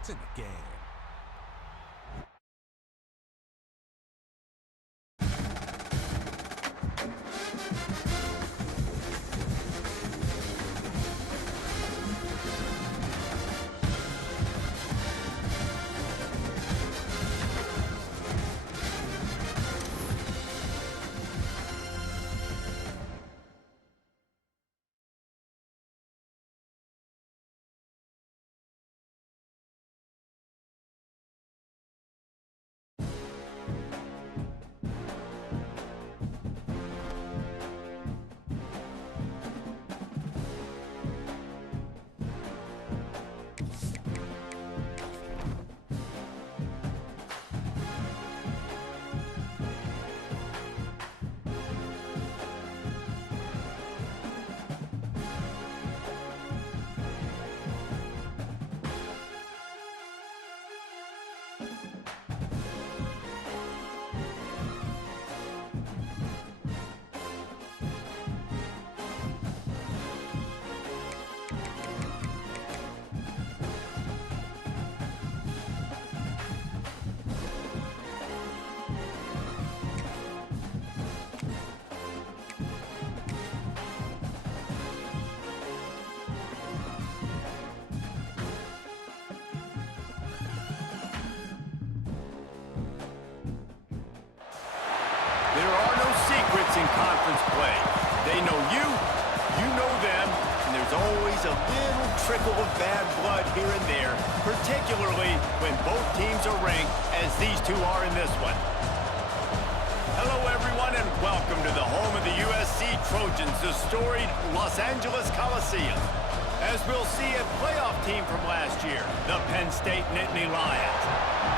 It's in the game. There are no secrets in conference play. They know you, you know them, and there's always a little trickle of bad blood here and there, particularly when both teams are ranked, as these two are in this one. Hello, everyone, and welcome to the home of the USC Trojans, the storied Los Angeles Coliseum. As we'll see, a playoff team from last year, the Penn State Nittany Lions,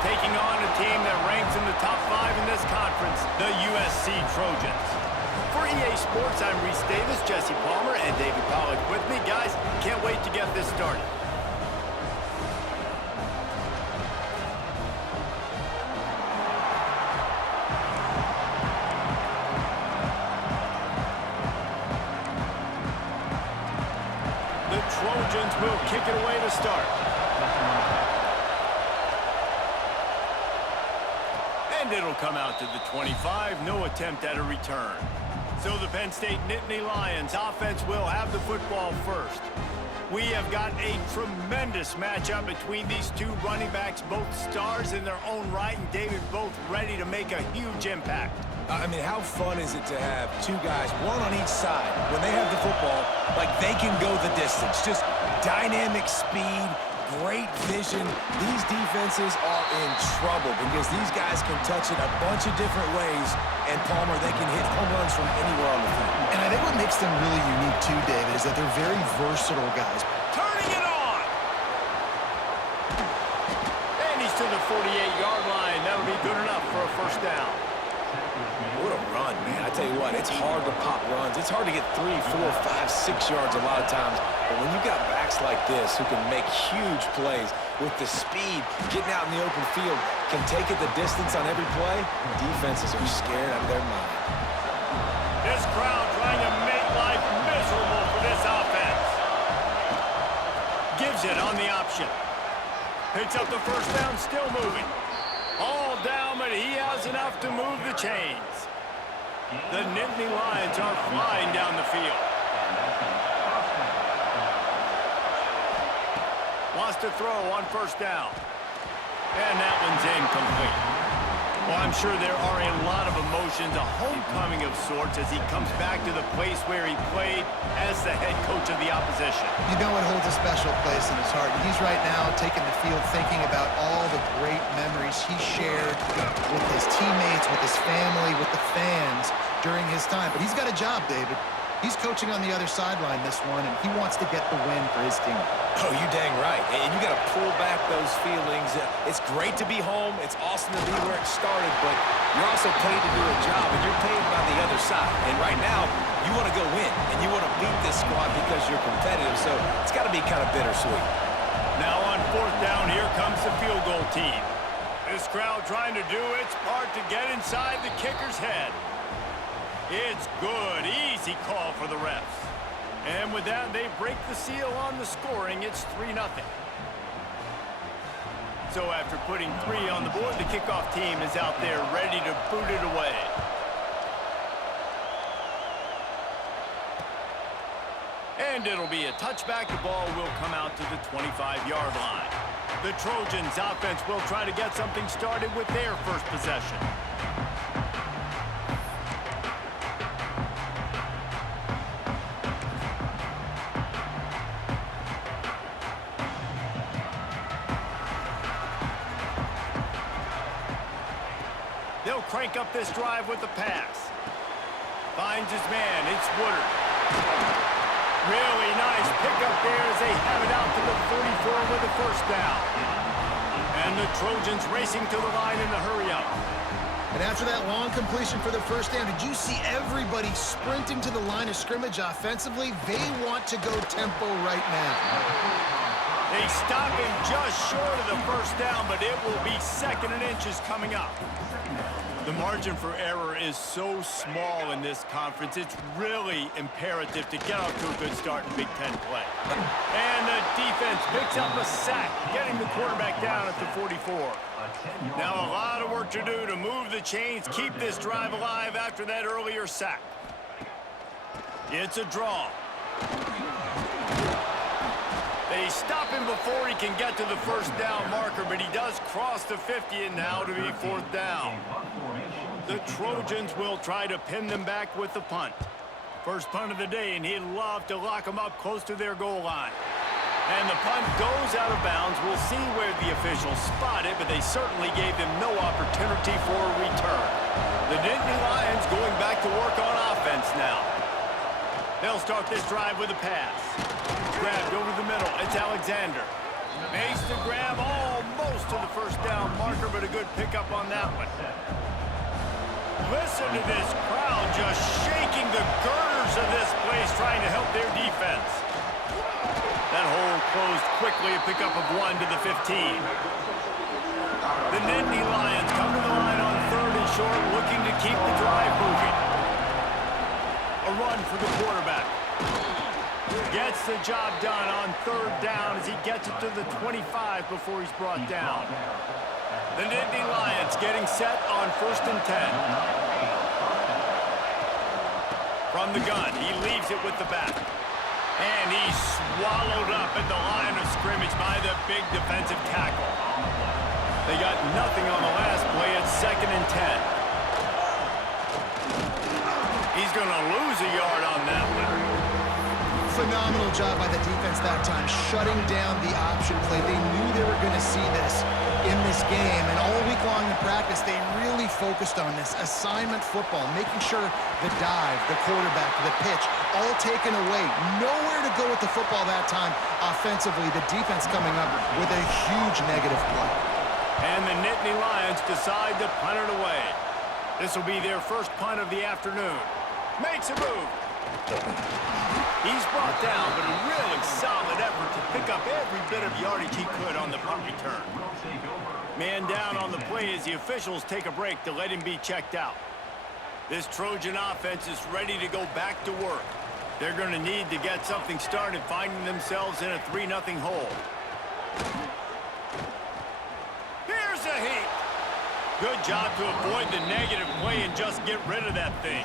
taking on a team that ranks in the top 5 in this conference, the USC Trojans. For EA Sports, I'm Reese Davis, Jesse Palmer, and David Pollack with me. Guys, can't wait to get this started. The Trojans will kick it away to start. And it'll come out to the 25, no attempt at a return. So the Penn State Nittany Lions offense will have the football first. We have got a tremendous matchup between these two running backs, both stars in their own right, and David, both ready to make a huge impact. I mean, how fun is it to have two guys, one on each side, when they have the football, like they can go the distance. Just dynamic speed, great vision. These defenses are in trouble because these guys can touch it a bunch of different ways, and Palmer, they can hit home runs from anywhere on the field. And I think what makes them really unique too, David, is that they're very versatile guys. Turning it on! And he's to the 48-yard line. That'll be good enough for a first down. What a run, man. I tell you what, it's hard to pop runs. It's hard to get 3, 4, 5, 6 yards a lot of times. But when you've got backs like this who can make huge plays with the speed, getting out in the open field, can take it the distance on every play, defenses are scared out of their mind. This crowd trying to make life miserable for this offense. Gives it on the option. Picks up the first down, still moving. All down, but he has enough to move the chains. The Nittany Lions are flying down the field. Wants to throw on first down. And that one's incomplete. Well, I'm sure there are a lot of emotions, a homecoming of sorts, as he comes back to the place where he played as the head coach of the opposition. You know it holds a special place in his heart. He's right now taking the field thinking about all the great memories he shared with his teammates, with his family, with the fans during his time. But he's got a job, David. He's coaching on the other sideline this one, and he wants to get the win for his team. Oh, you dang right. And you got to pull back those feelings. It's great to be home. It's awesome to be where it started, but you're also paid to do a job, and you're paid by the other side. And right now, you want to go win, and you want to beat this squad because you're competitive, so it's got to be kind of bittersweet. Now on fourth down, here comes the field goal team. This crowd trying to do its part to get inside the kicker's head. It's good. Easy call for the refs. And with that, they break the seal on the scoring. It's 3-0. So after putting 3 on the board, the kickoff team is out there ready to boot it away. And it'll be a touchback. The ball will come out to the 25-yard line. The Trojans offense will try to get something started with their first possession. They'll crank up this drive with the pass. Finds his man. It's Woodard. Really nice pickup there as they have it out to the 44 with a first down. And the Trojans racing to the line in the hurry-up. And after that long completion for the first down, did you see everybody sprinting to the line of scrimmage offensively? They want to go tempo right now. They stop him just short of the first down, but it will be 2nd and inches coming up. The margin for error is so small in this conference, it's really imperative to get off to a good start in Big Ten play. And the defense picks up a sack, getting the quarterback down at the 44. Now a lot of work to do to move the chains, keep this drive alive after that earlier sack. It's a draw. They stop him before he can get to the first down marker, but he does cross the 50, and now to be 4th down. The Trojans will try to pin them back with the punt. First punt of the day, and he'd love to lock them up close to their goal line. And the punt goes out of bounds. We'll see where the officials spot it, but they certainly gave them no opportunity for a return. The Nittany Lions going back to work on offense now. They'll start this drive with a pass. Grabbed over the middle. It's Alexander. Makes the grab almost to the first down marker, but a good pickup on that one. Listen to this crowd just shaking the girders of this place, trying to help their defense. That hole closed quickly, a pickup of 1 to the 15. The Nittany Lions come to the line on 3rd and short, looking to keep the drive moving. A run for the quarterback. Gets the job done on 3rd down as he gets it to the 25 before he's brought down. The Nittany Lions getting set on 1st and 10. From the gun, he leaves it with the back. And he's swallowed up at the line of scrimmage by the big defensive tackle. They got nothing on the last play. It's 2nd and 10. He's going to lose a yard on that one. Phenomenal job by the defense that time, shutting down the option play. They knew they were going to see this in this game, and all week long in practice, they really focused on this assignment football, making sure the dive, the quarterback, the pitch, all taken away. Nowhere to go with the football that time offensively. The defense coming up with a huge negative play. And the Nittany Lions decide to punt it away. This will be their first punt of the afternoon. Makes a move. He's brought down, but a really solid effort to pick up every bit of yardage he could on the punt return. Man down on the play as the officials take a break to let him be checked out. This Trojan offense is ready to go back to work. They're going to need to get something started, finding themselves in a 3-0 hole. Here's a heat. Good job to avoid the negative play and just get rid of that thing.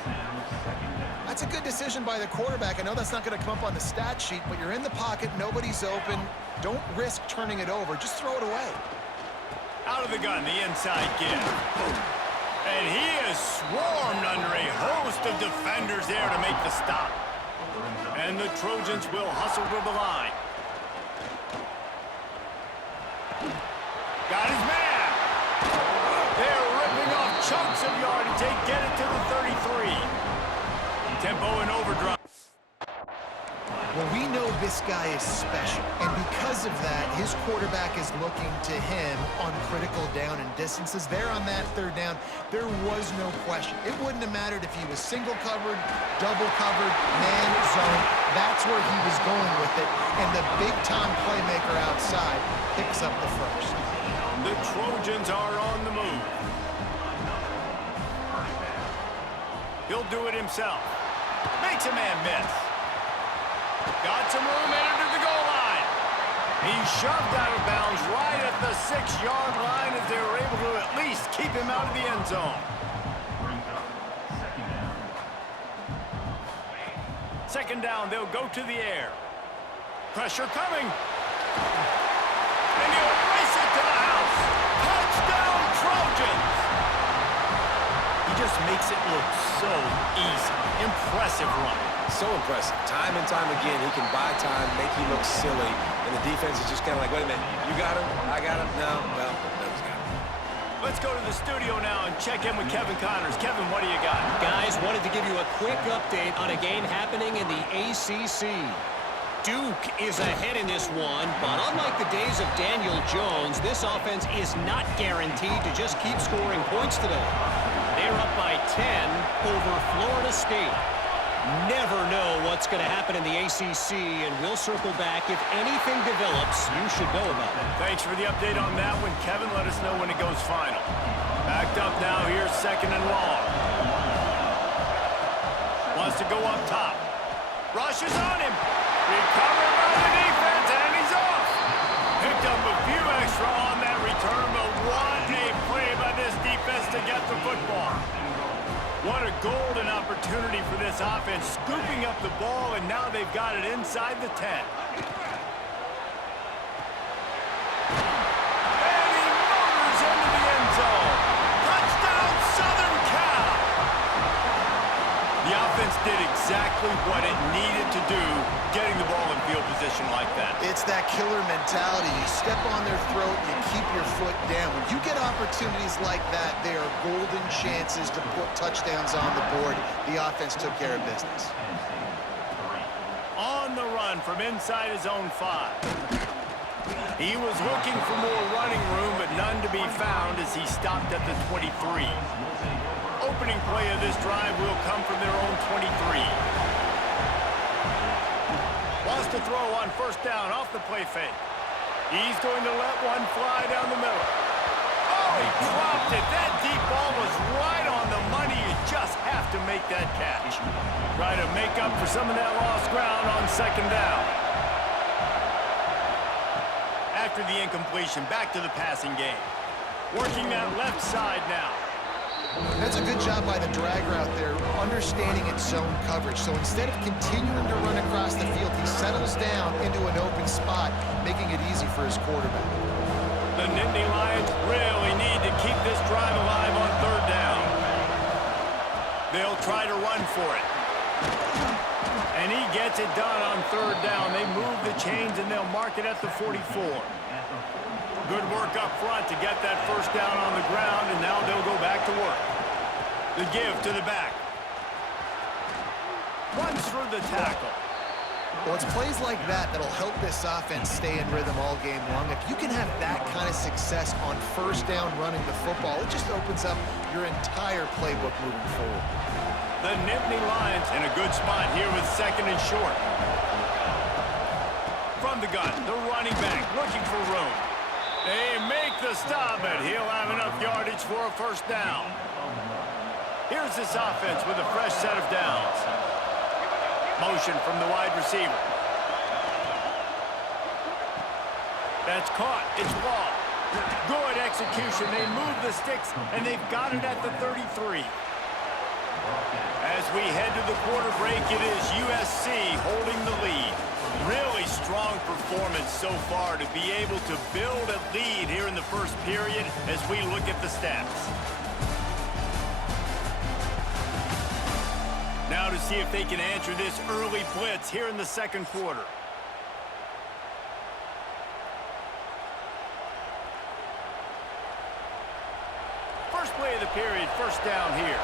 That's a good decision by the quarterback. I know that's not going to come up on the stat sheet, but you're in the pocket, nobody's open. Don't risk turning it over. Just throw it away. Out of the gun, the inside give. And he is swarmed under a host of defenders there to make the stop. And the Trojans will hustle to the line. Got his man. They're ripping off chunks of yardage. They get it to the 33. Tempo and overdrive. Well, we know this guy is special, and because of that, his quarterback is looking to him on critical down and distances. There on that 3rd down, there was no question. It wouldn't have mattered if he was single covered, double covered, man zone. That's where he was going with it, and the big-time playmaker outside picks up the first. The Trojans are on the move. He'll do it himself. Makes a man miss. Got some room, entered to the goal line. He's shoved out of bounds right at the 6-yard line as they were able to at least keep him out of the end zone. Second down, they'll go to the air. Pressure coming. And he'll race it to the house. Touchdown, Trojans! He just makes it look so easy. Impressive run. So impressive. Time and time again, he can buy time, make you look silly, and the defense is just kind of like, wait a minute, you got him? I got him? No? Well, no, he's got him. Let's go to the studio now and check in with Kevin Connors. Kevin, what do you got? Guys, wanted to give you a quick update on a game happening in the ACC. Duke is ahead in this one, but unlike the days of Daniel Jones, this offense is not guaranteed to just keep scoring points today. They're up by 10 over Florida State. Never know what's going to happen in the ACC, and we'll circle back. If anything develops, you should know about it. Thanks for the update on that one, Kevin. Let us know when it goes final. Backed up now. Here's second and long. Wants to go up top. Rush is on him. Recovered by the defense, and he's off. Picked up a few extra on that return, but what a play by this defense to get the football. What a golden opportunity for this offense, scooping up the ball, and now they've got it inside the 10. And he motors into the end zone. Touchdown, Southern Cal! The offense did exactly what it needed to do, getting the ball in field position like that. It's that killer mentality. You step on their throat, you keep your foot down. When you get opportunities like that, they are golden chances to put touchdowns on the board. The offense took care of business. On the run from inside his own 5. He was looking for more running room, but none to be found as he stopped at the 23. Opening play of this drive will come from their own 23. Wants to throw on first down off the play fake. He's going to let one fly down the middle. Oh, he dropped it. That deep ball was right on the money. You just have to make that catch. Try to make up for some of that lost ground on second down. After the incompletion, back to the passing game. Working that left side now. That's a good job by the drag route there, understanding its zone coverage. So instead of continuing to run across the field, he settles down into an open spot, making it easy for his quarterback. The Nittany Lions really need to keep this drive alive on third down. They'll try to run for it. And he gets it done on third down. They move the chains and they'll mark it at the 44. Good work up front to get that first down on the ground, and now they'll go back to work. The give to the back. Runs through the tackle. Well, it's plays like that that'll help this offense stay in rhythm all game long. If you can have that kind of success on first down running the football, it just opens up your entire playbook moving forward. The Nittany Lions in a good spot here with second and short. From the gun, the running back looking for room. They make the stop, and he'll have enough yardage for a first down. Here's this offense with a fresh set of downs. Motion from the wide receiver. That's caught. It's Wall. Good execution. They move the sticks, and they've got it at the 33. As we head to the quarter break, it is USC holding the lead. Really strong performance so far to be able to build a lead here in the first period as we look at the stats. Now to see if they can answer this early blitz here in the second quarter. First play of the period, first down here.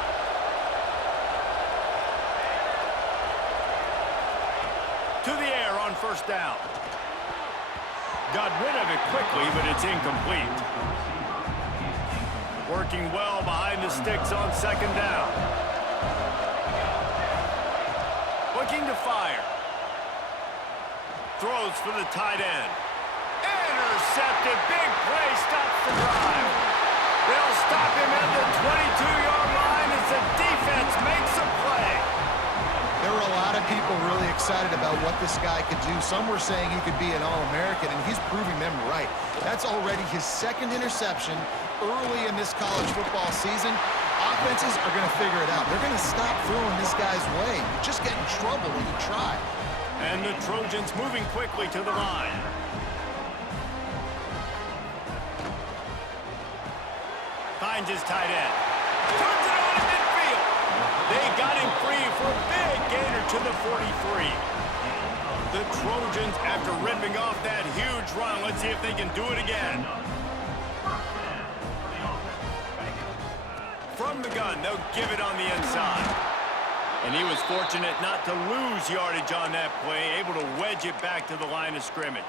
To the air on first down. Got rid of it quickly, but it's incomplete. Working well behind the sticks on second down. Looking to fire. Throws for the tight end. Intercepted. Big play stops the drive. They'll stop him at the 22-yard line as the defense makes a play. There were a lot of people really excited about what this guy could do. Some were saying he could be an All-American, and he's proving them right. That's already his second interception early in this college football season. Offenses are going to figure it out. They're going to stop throwing this guy's way. You just get in trouble when you try. And the Trojans moving quickly to the line. Finds his tight end. Turns it on in midfield. They got him free for a big gainer to the 43. The Trojans, after ripping off that huge run, let's see if they can do it again. From the gun, they'll give it on the inside. And he was fortunate not to lose yardage on that play, able to wedge it back to the line of scrimmage.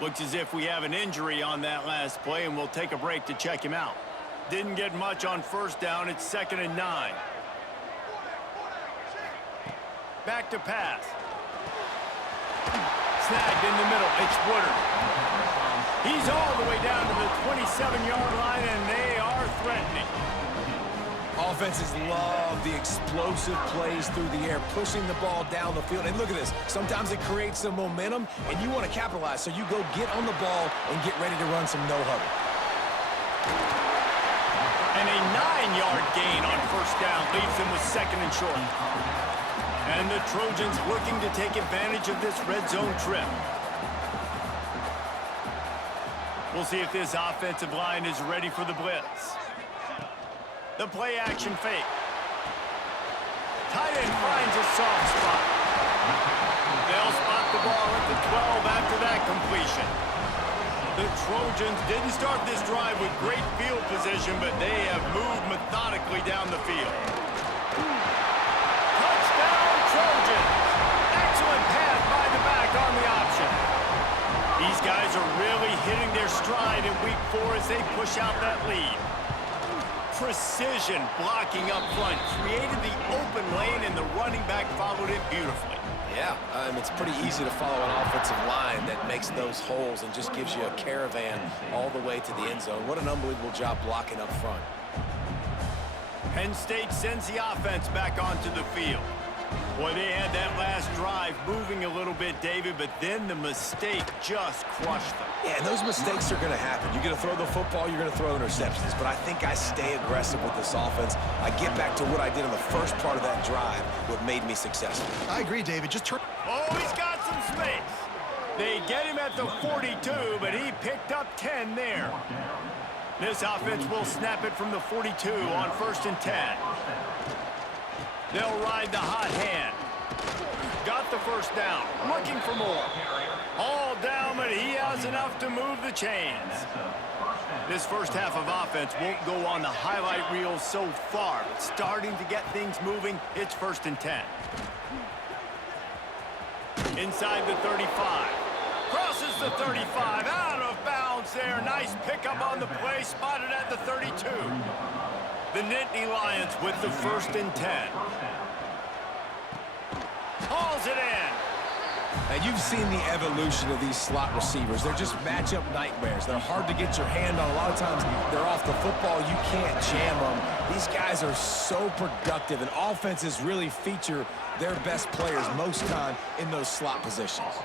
Looks as if we have an injury on that last play, and we'll take a break to check him out. Didn't get much on first down. It's 2nd and 9. Back to pass. Snagged in the middle. It's Woodard. He's all the way down to the 27-yard line, and they are threatening. Offenses love the explosive plays through the air, pushing the ball down the field. And look at this. Sometimes it creates some momentum, and you want to capitalize. So you go get on the ball and get ready to run some no-huddle. And a 9-yard gain on first down leaves them with 2nd and short. And the Trojans looking to take advantage of this red zone trip. We'll see if this offensive line is ready for the blitz. The play action fake. Tight end finds a soft spot. They'll spot the ball at the 12 after that completion. The Trojans didn't start this drive with great field position, but they have moved methodically down the field. Touchdown, Trojans! Excellent pass by the back on the option. These guys are really hitting their stride in week 4 as they push out that lead. Precision blocking up front created the open lane, and the running back followed it beautifully. Yeah, it's pretty easy to follow an offensive line that makes those holes and just gives you a caravan all the way to the end zone. What an unbelievable job blocking up front. Penn State sends the offense back onto the field. Boy, they had that last drive moving a little bit, David, but then the mistake just crushed them. Yeah, and those mistakes are going to happen. You're going to throw the football, you're going to throw interceptions, but I think I stay aggressive with this offense. I get back to what I did in the first part of that drive, what made me successful. I agree, David. Just turn. Oh, he's got some space. They get him at the 42, but he picked up 10 there. This offense will snap it from the 42 on 1st and 10. They'll ride the hot hand. Got the first down. Looking for more. All down, but he has enough to move the chains. This first half of offense won't go on the highlight reel so far, but starting to get things moving, it's 1st and 10. Inside the 35. Crosses the 35. Out of bounds there. Nice pickup on the play. Spotted at the 32. The Nittany Lions with the 1st and 10. Hauls it in. And you've seen the evolution of these slot receivers. They're just matchup nightmares. They're hard to get your hand on. A lot of times they're off the football. You can't jam them. These guys are so productive, and offenses really feature their best players most time in those slot positions.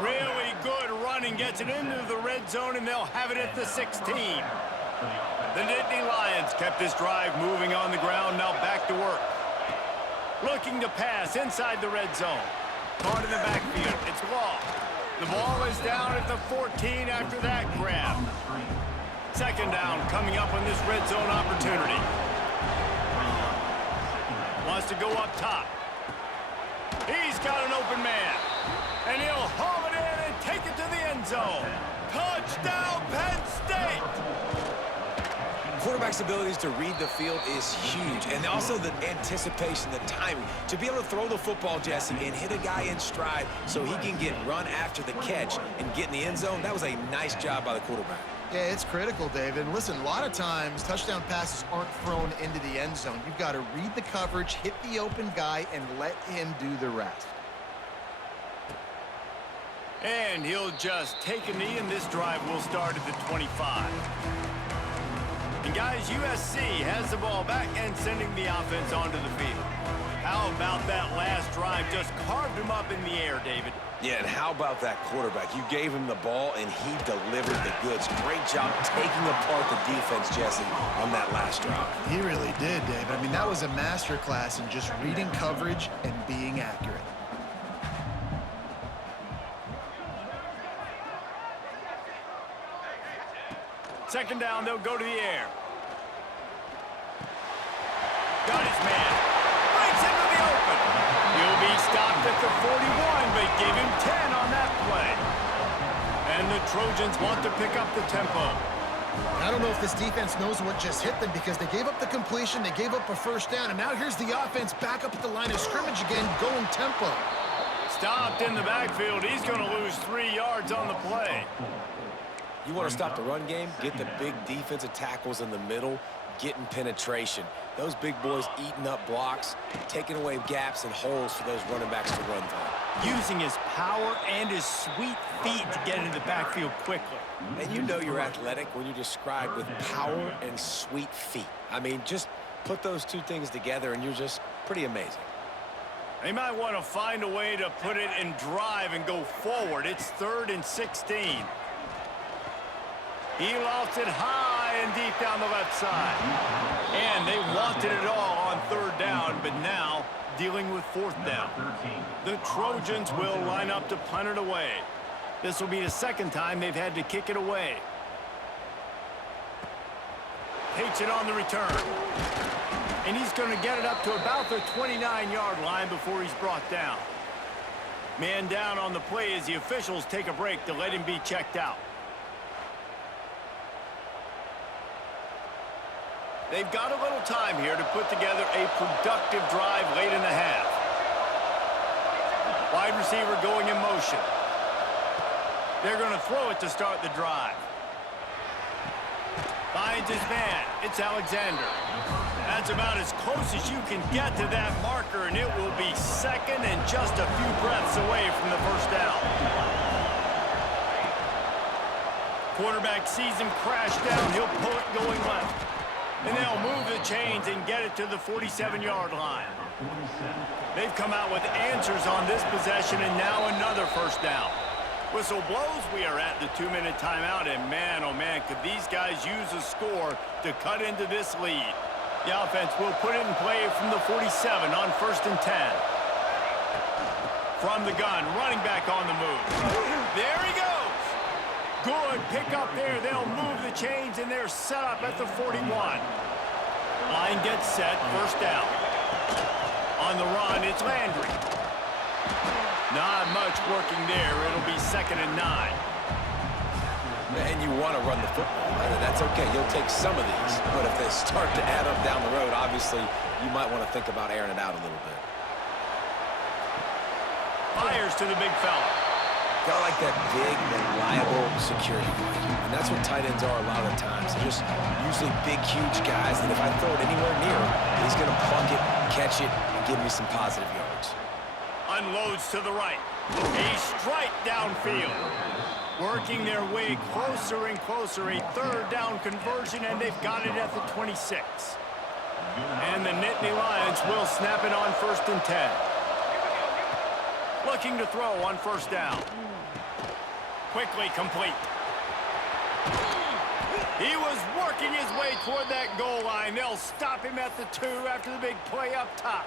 Really good running. Gets it into the red zone, and they'll have it at the 16. The Nittany Lions kept this drive moving on the ground. Now back to work. Looking to pass inside the red zone. Caught in the backfield. It's Law. The ball is down at the 14 after that grab. 2nd down coming up on this red zone opportunity. Wants to go up top. He's got an open man. And he'll haul it in and take it to the end zone. Touchdown, Penn State! Quarterback's abilities to read the field is huge, and also the anticipation, the timing. To be able to throw the football, Jesse, and hit a guy in stride so he can get run after the catch and get in the end zone, that was a nice job by the quarterback. Yeah, it's critical, David. And listen, a lot of times touchdown passes aren't thrown into the end zone. You've got to read the coverage, hit the open guy, and let him do the rest. And he'll just take a knee, and this drive will start at the 25. And guys, USC has the ball back and sending the offense onto the field. How about that last drive? Just carved him up in the air, David. Yeah, and how about that quarterback? You gave him the ball, and he delivered the goods. Great job taking apart the defense, Jesse, on that last drive. He really did, David. I mean, that was a masterclass in just reading coverage and being accurate. Second down, they'll go to the air. Got his man. Breaks into the open. He'll be stopped at the 41, but give him 10 on that play. And the Trojans want to pick up the tempo. I don't know if this defense knows what just hit them because they gave up the completion, they gave up a first down, and now here's the offense back up at the line of scrimmage again, going tempo. Stopped in the backfield. He's going to lose 3 yards on the play. You want to stop the run game? Get the big defensive tackles in the middle, getting penetration. Those big boys eating up blocks, taking away gaps and holes for those running backs to run through. Using his power and his sweet feet to get into the backfield quickly. And you know you're athletic when you're described with power and sweet feet. I mean, just put those two things together and you're just pretty amazing. They might want to find a way to put it in drive and go forward. It's 3rd and 16. He lofts it high and deep down the left side. And they wanted it all on 3rd down, but now dealing with 4th down. The Trojans will line up to punt it away. This will be the 2nd time they've had to kick it away. Takes it on the return. And he's going to get it up to about the 29-yard line before he's brought down. Man down on the play as the officials take a break to let him be checked out. They've got a little time here to put together a productive drive late in the half. Wide receiver going in motion. They're going to throw it to start the drive. Finds his man. It's Alexander. That's about as close as you can get to that marker, and it will be 2nd and just a few breaths away from the first down. Quarterback sees him crash down. He'll pull it going left. And they'll move the chains and get it to the 47-yard line. They've come out with answers on this possession, and now another first down. Whistle blows, we are at the 2-minute timeout, and man, oh man, could these guys use a score to cut into this lead. The offense will put it in play from the 47 on 1st and 10. From the gun, running back on the move. There he goes. Good pick up there. They'll move the chains, and they're set up at the 41. Line gets set, first down. On the run, it's Landry. Not much working there. It'll be 2nd and 9. And you want to run the football. That's okay. You'll take some of these. But if they start to add up down the road, obviously, you might want to think about airing it out a little bit. Fires to the big fella. Got like that big, reliable security guard. And that's what tight ends are a lot of the times. They're just usually big, huge guys that if I throw it anywhere near him, he's going to plunk it, catch it, and give me some positive yards. Unloads to the right. A strike downfield. Working their way closer and closer. A 3rd down conversion, and they've got it at the 26. And the Nittany Lions will snap it on 1st and 10. Looking to throw on 1st down. Quickly complete. He was working his way toward that goal line. They'll stop him at the 2 after the big play up top.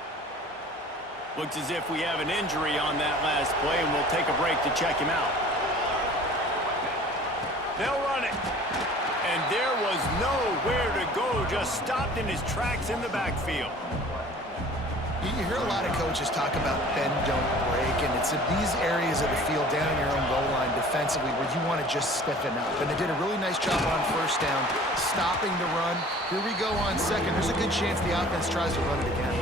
Looks as if we have an injury on that last play, and we'll take a break to check him out. They'll run it. And there was nowhere to go, just stopped in his tracks in the backfield. You hear a lot of coaches talk about bend, don't break, and it's in these areas of the field down in your own goal line defensively where you want to just stiffen up. And they did a really nice job on 1st down, stopping the run. Here we go on 2nd. There's a good chance the offense tries to run it again.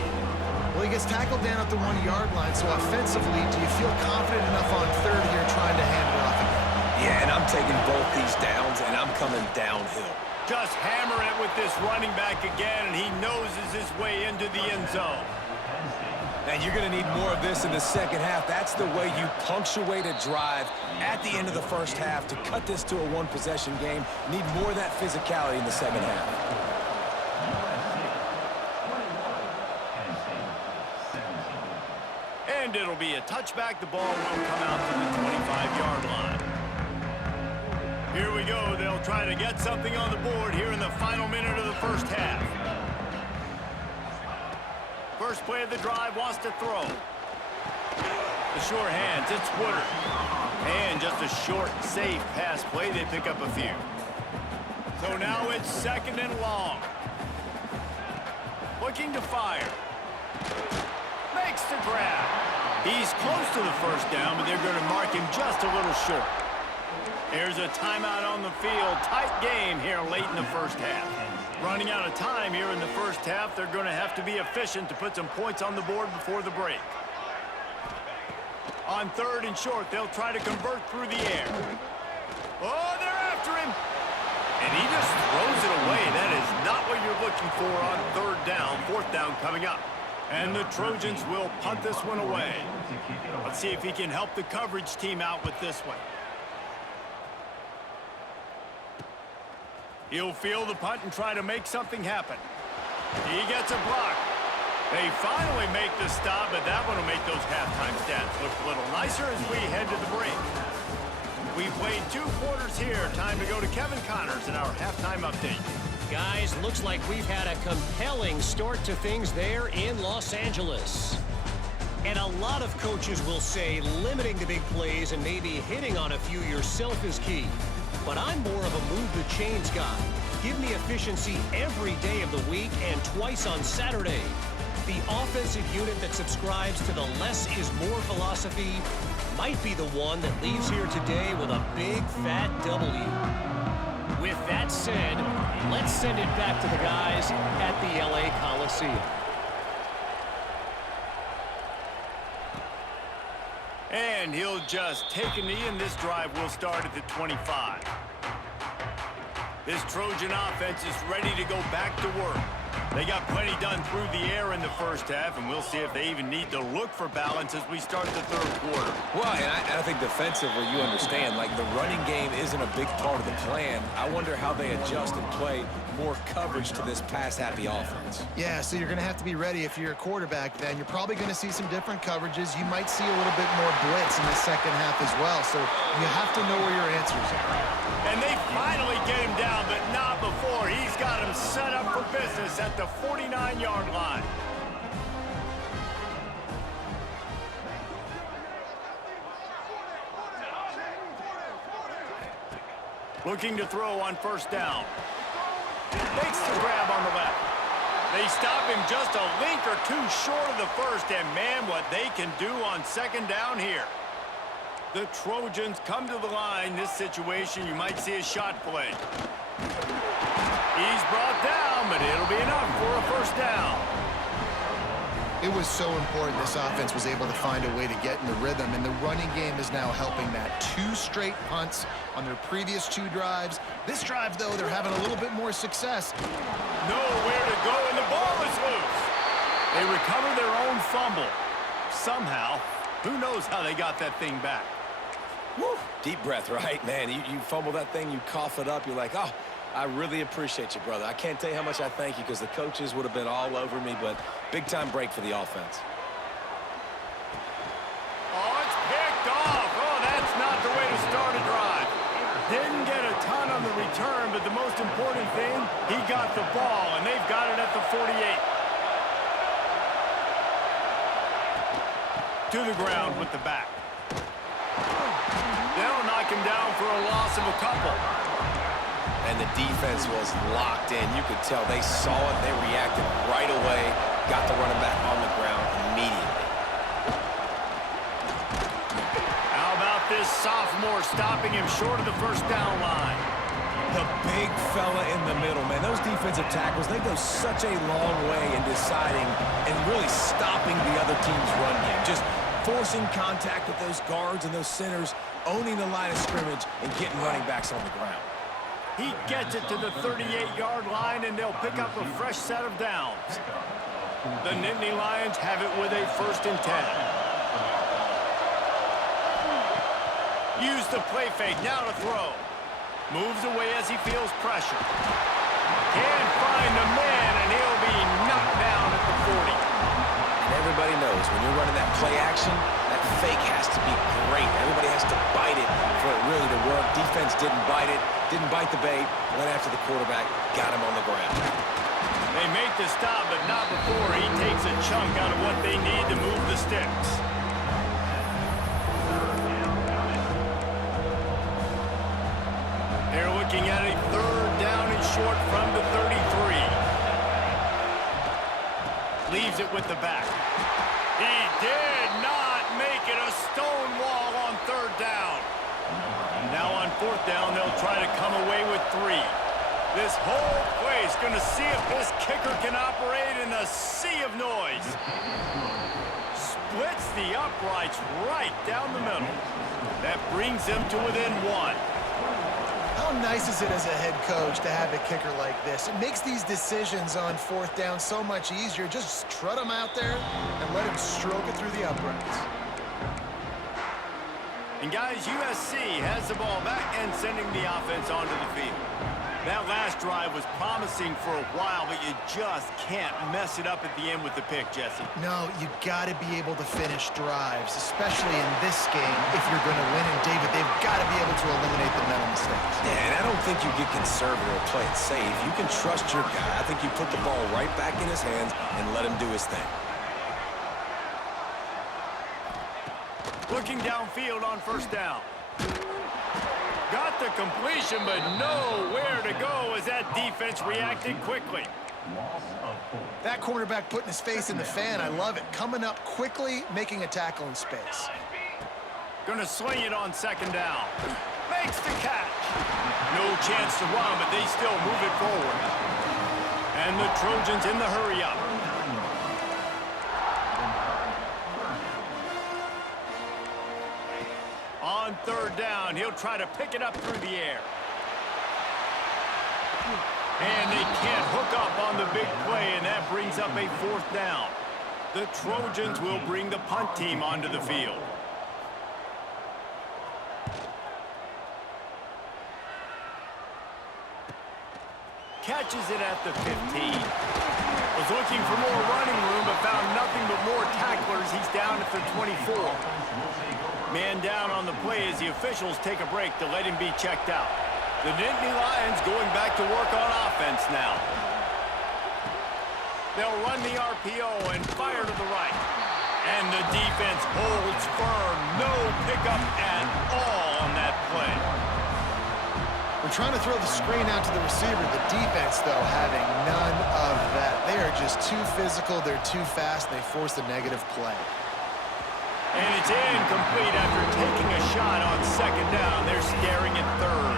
Well, he gets tackled down at the 1-yard line, so offensively, do you feel confident enough on 3rd here trying to hand it off again? Yeah, and I'm taking both these downs, and I'm coming downhill. Just hammering it with this running back again, and he noses his way into the end zone. And you're going to need more of this in the second half. That's the way you punctuate a drive at the end of the first half to cut this to a one-possession game. Need more of that physicality in the second half. And it'll be a touchback. The ball will come out to the 25-yard line. Here we go. They'll try to get something on the board here in the final minute of the first half. First play of the drive, wants to throw. The short hands, it's Woodard. And just a short, safe pass play. They pick up a few. So now it's second and long. Looking to fire. Makes the grab. He's close to the first down, but they're going to mark him just a little short. Here's a timeout on the field. Tight game here late in the first half. Running out of time here in the first half. They're going to have to be efficient to put some points on the board before the break. On third and short, they'll try to convert through the air. Oh, they're after him. And he just throws it away. That is not what you're looking for on third down. Fourth down coming up. And the Trojans will punt this one away. Let's see if he can help the coverage team out with this one. He'll field the punt and try to make something happen. He gets a block. They finally make the stop, but that one will make those halftime stats look a little nicer as we head to the break. We've played 2 quarters here. Time to go to Kevin Connors in our halftime update. Guys, looks like we've had a compelling start to things there in Los Angeles. And a lot of coaches will say limiting the big plays and maybe hitting on a few yourself is key. But I'm more of a move the chains guy. Give me efficiency every day of the week and twice on Saturday. The offensive unit that subscribes to the less is more philosophy might be the one that leaves here today with a big fat W. With that said, let's send it back to the guys at the LA Coliseum. And he'll just take a knee, and this drive will start at the 25. This Trojan offense is ready to go back to work. They got plenty done through the air in the first half, and we'll see if they even need to look for balance as we start the third quarter. Well, and I think defensively, you understand, like the running game isn't a big part of the plan. I wonder how they adjust and play more coverage to this pass-happy offense. Yeah, so you're going to have to be ready if you're a quarterback then. You're probably going to see some different coverages. You might see a little bit more blitz in the second half as well, so you have to know where your answers are. And they finally get him down, but not before. He's got him set up for business at the 49-yard line. Looking to throw on first down. Makes the grab on the left. They stop him just a link or two short of the first, and man, what they can do on second down here. The Trojans come to the line. This situation, you might see a shot play. He's brought down, but it'll be enough for a first down. It was so important this offense was able to find a way to get in the rhythm, and the running game is now helping that. 2 straight punts on their previous 2 drives. This drive, though, they're having a little bit more success. Nowhere to go, and the ball is loose. They recover their own fumble. Somehow, who knows how they got that thing back. Woo. Deep breath, right? Man, you fumble that thing, you cough it up, you're like, oh, I really appreciate you, brother. I can't tell you how much I thank you because the coaches would have been all over me, but big-time break for the offense. Oh, it's picked off. Oh, that's not the way to start a drive. Didn't get a ton on the return, but the most important thing, he got the ball, and they've got it at the 48. To the ground with the back. They'll knock him down for a loss of a couple. And the defense was locked in. You could tell they saw it. They reacted right away. Got the running back on the ground immediately. How about this sophomore stopping him short of the first down line? The big fella in the middle, man. Those defensive tackles, they go such a long way in deciding and really stopping the other team's run game. Just forcing contact with those guards and those centers, owning the line of scrimmage, and getting running backs on the ground. He gets it to the 38-yard line, and they'll pick up a fresh set of downs. The Nittany Lions have it with a 1st and 10. Use the play fake, now to throw. Moves away as he feels pressure. Can't find the man, and he'll be knocked down at the 40. And everybody knows when you're running that play action, that fake has to be great. Everybody has to bite it for it really to work. Defense didn't bite it, didn't bite the bait, went after the quarterback, got him on the ground. They make the stop, but not before he takes a chunk out of what they need to move the sticks. They're looking at a 3rd down and short from the 33. Leaves it with the back. He did not make it a stone wall on 3rd down. Now on 4th down, they'll try to come away with 3. This whole place going to see if this kicker can operate in a sea of noise. Splits the uprights right down the middle. That brings them to within 1. How nice is it as a head coach to have a kicker like this? It makes these decisions on 4th down so much easier. Just strut him out there and let him stroke it through the uprights. And guys, USC has the ball back and sending the offense onto the field. That last drive was promising for a while, but you just can't mess it up at the end with the pick, Jesse. No, you got to be able to finish drives, especially in this game. If you're going to win, and David, they've got to be able to eliminate the mental mistakes. Yeah, and I don't think you get conservative or play it safe. You can trust your guy. I think you put the ball right back in his hands and let him do his thing. Looking downfield on 1st down. Got the completion, but nowhere to go as that defense reacted quickly. That cornerback putting his face in the fan, I love it. Coming up quickly, making a tackle in space. Gonna swing it on 2nd down. Makes the catch. No chance to run, but they still move it forward. And the Trojans in the hurry up. On 3rd down, he'll try to pick it up through the air. And they can't hook up on the big play, and that brings up a 4th down. The Trojans will bring the punt team onto the field. Catches it at the 15. Was looking for more running room, but found nothing but more tacklers. He's down at the 24. Man down on the play as the officials take a break to let him be checked out. The Nittany Lions going back to work on offense now. They'll run the RPO and fire to the right. And the defense holds firm. No pickup at all on that play. We're trying to throw the screen out to the receiver. The defense, though, having none of that. They are just too physical. They're too fast. And they force a negative play. And it's incomplete after taking a shot on 2nd down. They're staring at 3rd.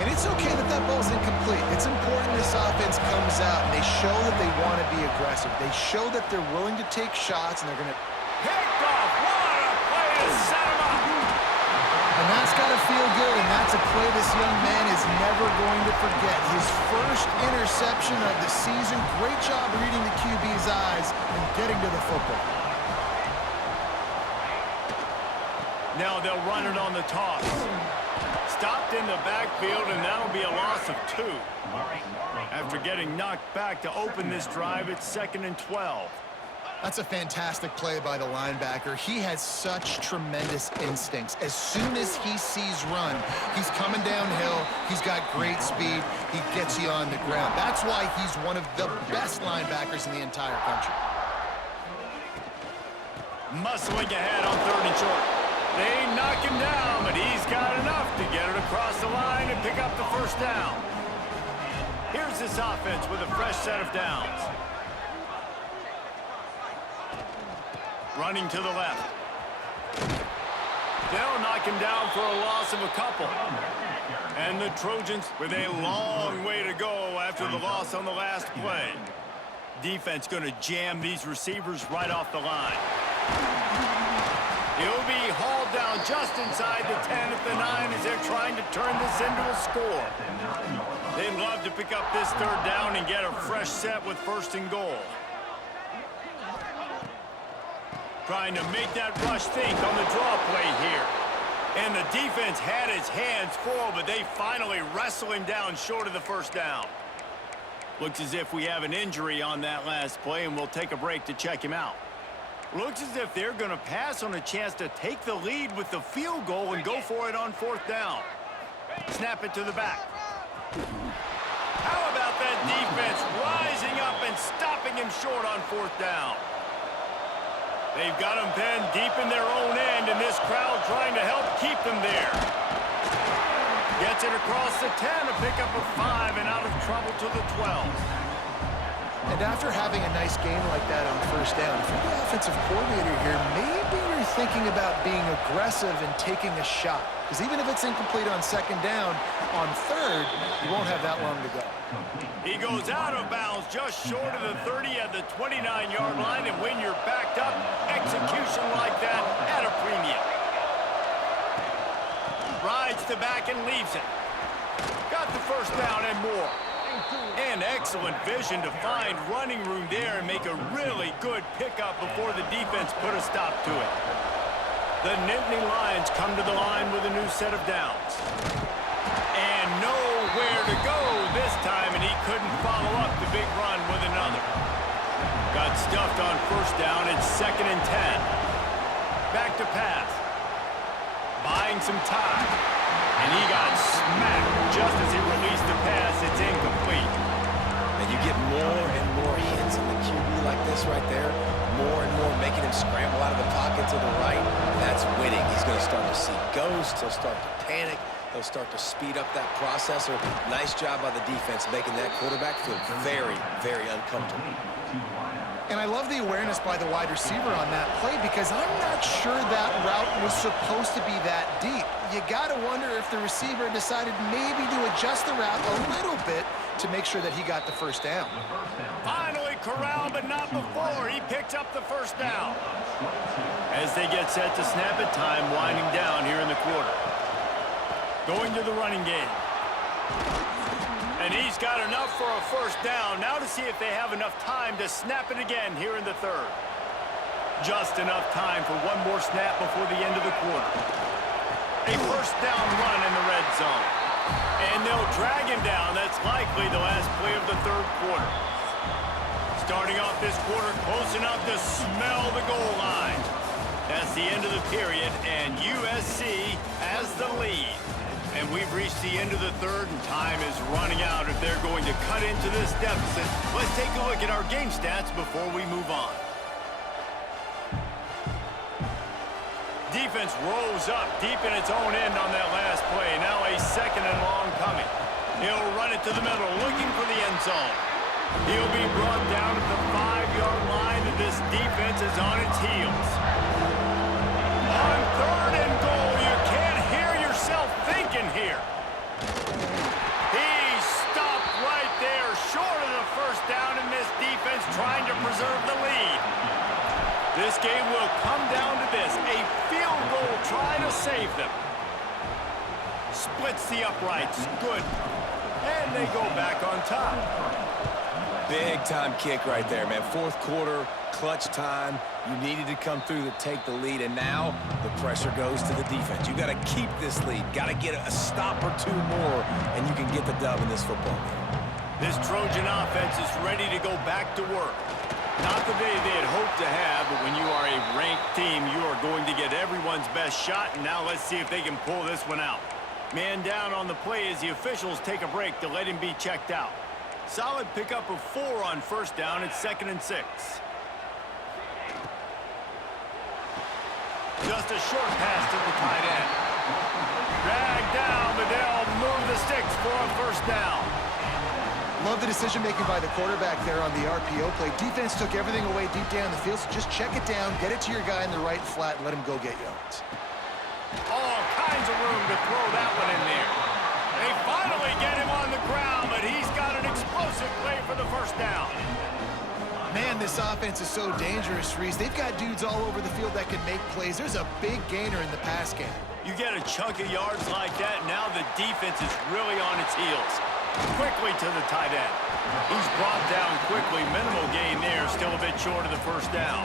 And it's okay that that ball's incomplete. It's important this offense comes out and they show that they want to be aggressive. They show that they're willing to take shots and they're going to... Picked off! What a play to set him up! And that's got to feel good, and that's a play this young man is never going to forget. His first interception of the season. Great job reading the QB's eyes and getting to the football. Now they'll run it on the toss. Stopped in the backfield, and that'll be a loss of 2. After getting knocked back to open this drive, it's 2nd and 12. That's a fantastic play by the linebacker. He has such tremendous instincts. As soon as he sees run, he's coming downhill. He's got great speed. He gets you on the ground. That's why he's one of the best linebackers in the entire country. Muscling ahead on 3rd and short. They knock him down, but he's got enough to get it across the line and pick up the 1st down. Here's this offense with a fresh set of downs. Running to the left. They'll knock him down for a loss of a couple. And the Trojans with a long way to go after the loss on the last play. Defense going to jam these receivers right off the line. He'll be hauled down just inside the 10 at the 9 as they're trying to turn this into a score. They'd love to pick up this 3rd down and get a fresh set with 1st and goal. trying to make that rush think on the draw play here. And the defense had his hands full, but they finally wrestle him down short of the first down. Looks as if we have an injury on that last play, and we'll take a break to check him out. Looks as if they're going to pass on a chance to take the lead with the field goal and go for it on fourth down. Snap it to the back. How about that defense rising up and stopping him short on fourth down? They've got him pinned deep in their own end, and this crowd trying to help keep them there. Gets it across the 10, a pickup of 5, and out of trouble to the 12. And after having a nice game like that on first down, if you're the offensive coordinator here, maybe you're thinking about being aggressive and taking a shot. Because even if it's incomplete on second down, on third, you won't have that long to go. He goes out of bounds just short of the 30 at the 29-yard line, and when you're backed up, execution like that at a premium. Rides the back and leaves it. Got the first down and more. And excellent vision to find running room there and make a really good pickup before the defense put a stop to it. The Nittany Lions come to the line with a new set of downs. And nowhere to go this time, and he couldn't follow up the big run with another. Got stuffed on first down. It's 2nd and 10. Back to pass. Buying some time. And he got smacked just as he released the pass. It's incomplete. And you get more and more hits on the QB like this right there. More and more making him scramble out of the pocket to the right. That's winning. He's going to start to see ghosts. He'll start to panic. He'll start to speed up that processor. Nice job by the defense making that quarterback feel very, very uncomfortable. And I love the awareness by the wide receiver on that play because I'm not sure that route was supposed to be that deep. You got to wonder if the receiver decided maybe to adjust the route a little bit to make sure that he got the first down. Finally corralled, but not before. He picks up the first down. As they get set to snap it, time winding down here in the quarter. Going to the running game. And he's got enough for a first down. Now to see if they have enough time to snap it again here in the third. Just enough time for one more snap before the end of the quarter. A first down run in the red zone. And they'll drag him down. That's likely the last play of the third quarter. Starting off this quarter close enough to smell the goal line. That's the end of the period, and USC has the lead. And we've reached the end of the third, and time is running out if they're going to cut into this deficit. Let's take a look at our game stats before we move on. Defense rolls up deep in its own end on that last play. Now a 2nd and long coming. He'll run it to the middle, looking for the end zone. He'll be brought down at the 5-yard line, and this defense is on its heels. On 3rd and goal, you can't hear yourself thinking here. He's stopped right there, short of the first down, and this defense trying to preserve the lead. This game will come down to this, a field goal trying to save them. Splits the uprights, good. And they go back on top. Big time kick right there, man. Fourth quarter, clutch time. You needed to come through to take the lead, and now the pressure goes to the defense. You got to keep this lead. Got to get a stop or two more, and you can get the dub in this football game. This Trojan offense is ready to go back to work. Not the day they had hoped to have, but when you are a ranked team, you are going to get everyone's best shot, and now let's see if they can pull this one out. Man down on the play as the officials take a break to let him be checked out. Solid pickup of 4 on first down. It's 2nd and 6. Just a short pass to the tight end. Dragged down, but they'll move the sticks for a first down. Love the decision-making by the quarterback there on the RPO play. Defense took everything away deep down the field, so just check it down, get it to your guy in the right flat, and let him go get yards. All kinds of room to throw that one in there. They finally get him on the ground, but he's got an explosive play for the first down. Man, this offense is so dangerous, Reese. They've got dudes all over the field that can make plays. There's a big gainer in the pass game. You get a chunk of yards like that, now the defense is really on its heels. Quickly to the tight end. He's brought down quickly. Minimal gain there, still a bit short of the first down.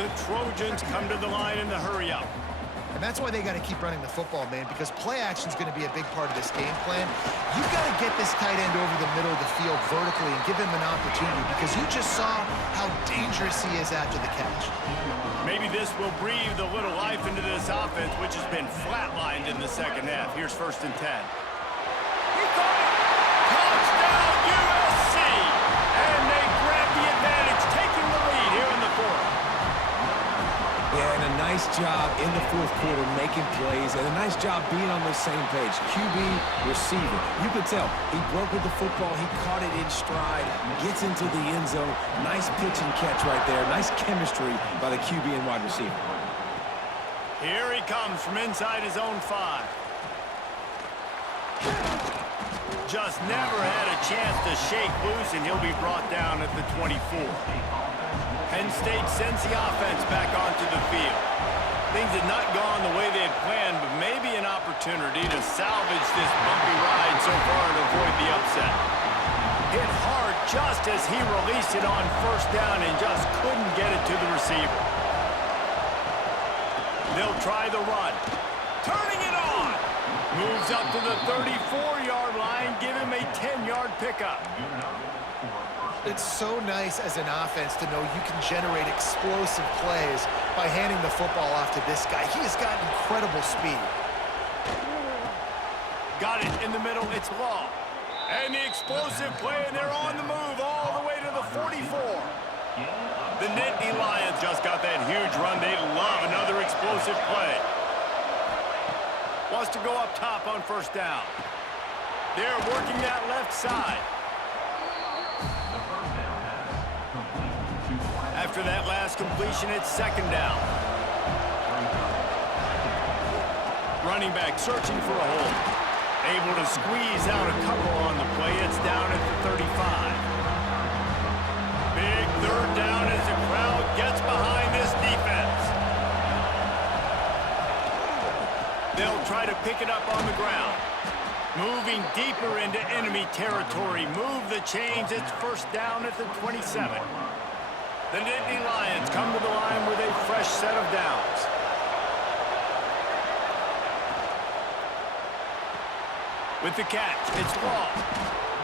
The Trojans come to the line in the hurry-up. And that's why they got to keep running the football, man, because play action is going to be a big part of this game plan. You've got to get this tight end over the middle of the field vertically and give him an opportunity, because you just saw how dangerous he is after the catch. Maybe this will breathe a little life into this offense, which has been flatlined in the second half. Here's 1st and 10. He caught it! Touchdown, USC! And they grab the advantage, taking the lead here in the 4th. Yeah, and a nice job in the 4th quarter making plays, and a nice job being on the same page. QB, receiver. You could tell he broke with the football. He caught it in stride, gets into the end zone. Nice pitch and catch right there. Nice chemistry by the QB and wide receiver. Here he comes from inside his own 5. Just never had a chance to shake loose, and he'll be brought down at the 24. Penn State sends the offense back onto the field. Things had not gone the way they had planned, but maybe an opportunity to salvage this bumpy ride so far and avoid the upset. Hit hard just as he released it on 1st down and just couldn't get it to the receiver. They'll try the run. Turning it on. Moves up to the 34-yard line, give him a 10-yard pickup. It's so nice as an offense to know you can generate explosive plays by handing the football off to this guy. He has got incredible speed. Got it in the middle. It's Law. And the explosive play, and they're on the move all the way to the 44. The Nittany Lions just got that huge run. They love another explosive play. Wants to go up top on 1st down. They're working that left side. After that last completion, it's 2nd down. Running back searching for a hole. Able to squeeze out a couple on the play. It's down at the 35. Big 3rd down as the crowd gets behind this defense. They'll try to pick it up on the ground. Moving deeper into enemy territory. Move the chains. It's 1st down at the 27. The Nittany Lions come to the line with a fresh set of downs. With the catch, it's Law.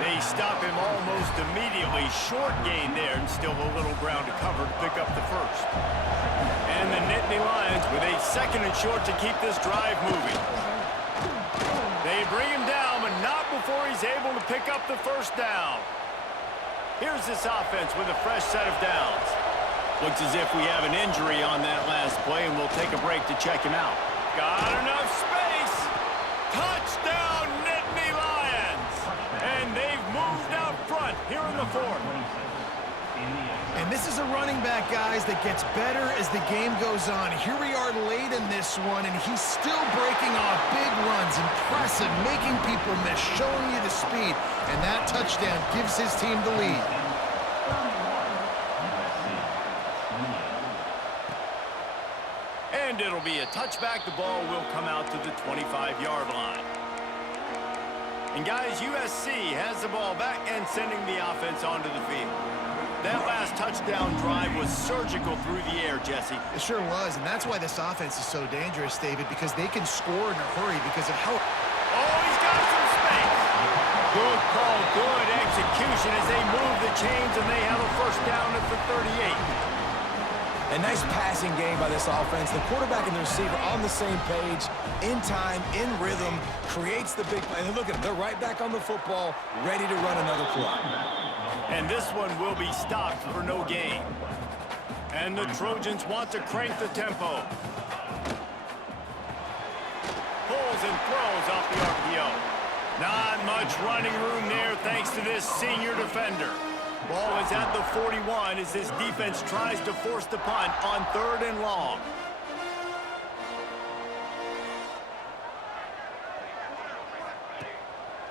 They stop him almost immediately. Short gain there, and still a little ground to cover to pick up the 1st. And the Nittany Lions with a 2nd and short to keep this drive moving. They bring him down, but not before he's able to pick up the 1st down. Here's this offense with a fresh set of downs. Looks as if we have an injury on that last play, and we'll take a break to check him out. Got enough space. Touchdown, Nittany Lions. And they've moved out front here in the 4th. And this is a running back, guys, that gets better as the game goes on. Here we are late in this one, and he's still breaking off big runs. Impressive, making people miss, showing you the speed. And that touchdown gives his team the lead. And it'll be a touchback. The ball will come out to the 25-yard line. And guys, USC has the ball back and sending the offense onto the field. That last touchdown drive was surgical through the air, Jesse. It sure was, and that's why this offense is so dangerous, David, because they can score in a hurry because of how... Oh, he's got some space. Good call, good execution as they move the chains, and they have a 1st down at the 38. A nice passing game by this offense. The quarterback and the receiver on the same page, in time, in rhythm, creates the big play. And look at them, they're right back on the football, ready to run another play. And this one will be stopped for no gain. And the Trojans want to crank the tempo. Pulls and throws off the RPO. Not much running room there thanks to this senior defender. Ball is at the 41 as this defense tries to force the punt on 3rd and long.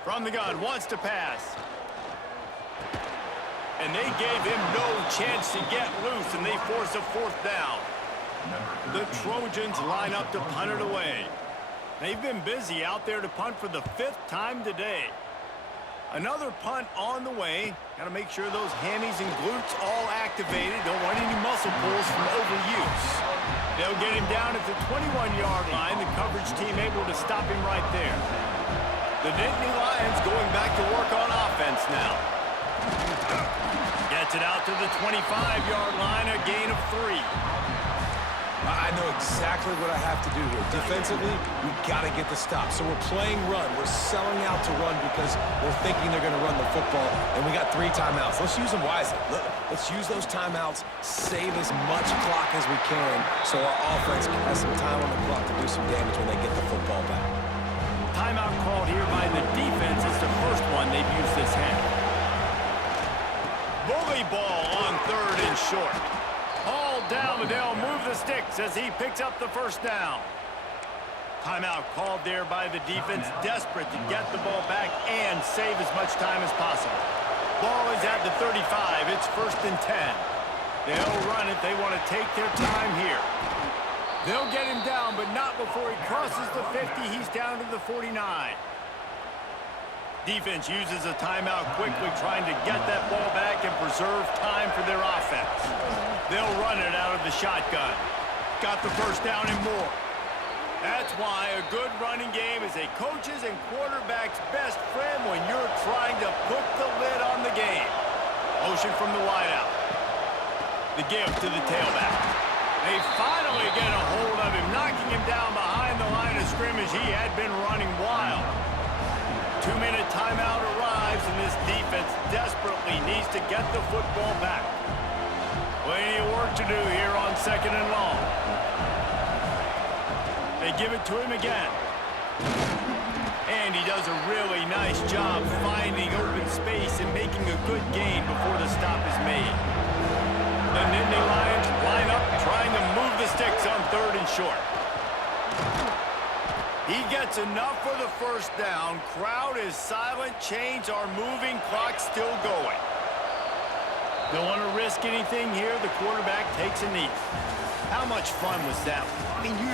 From the gun, wants to pass. And they gave him no chance to get loose, and they force a 4th down. The Trojans line up to punt it away. They've been busy out there to punt for the 5th time today. Another punt on the way. Got to make sure those hammies and glutes all activated. Don't want any muscle pulls from overuse. They'll get him down at the 21-yard line. The coverage team able to stop him right there. The Nittany Lions going back to work on offense now. Gets it out to the 25-yard line, a gain of 3. I know exactly what I have to do here. Defensively, we've got to get the stop. So we're playing run. We're selling out to run because we're thinking they're going to run the football, and we got 3 timeouts. Let's use them wisely. Let's use those timeouts, save as much clock as we can so our offense has some time on the clock to do some damage when they get the football back. Timeout called here by the defense. It's the first one they've used this half. Bully ball on 3rd and short. Hauled down, but they'll move the sticks as he picks up the first down. Timeout called there by the defense, desperate to get the ball back and save as much time as possible. Ball is at the 35. It's 1st and 10. They'll run it. They want to take their time here. They'll get him down, but not before he crosses the 50. He's down to the 49. Defense uses a timeout quickly, trying to get that ball back and preserve time for their offense. They'll run it out of the shotgun. Got the first down and more. That's why a good running game is a coach's and quarterback's best friend when you're trying to put the lid on the game. Motion from the wideout. The give to the tailback. They finally get a hold of him, knocking him down behind the line of scrimmage. He had been running wild. 2-minute timeout arrives, and this defense desperately needs to get the football back. Plenty of work to do here on 2nd and long. They give it to him again. And he does a really nice job finding open space and making a good gain before the stop is made. The Nittany Lions line up, trying to move the sticks on 3rd and short. He gets enough for the first down. Crowd is silent. Chains are moving. Clock still going. Don't want to risk anything here. The quarterback takes a knee. How much fun was that? I mean, you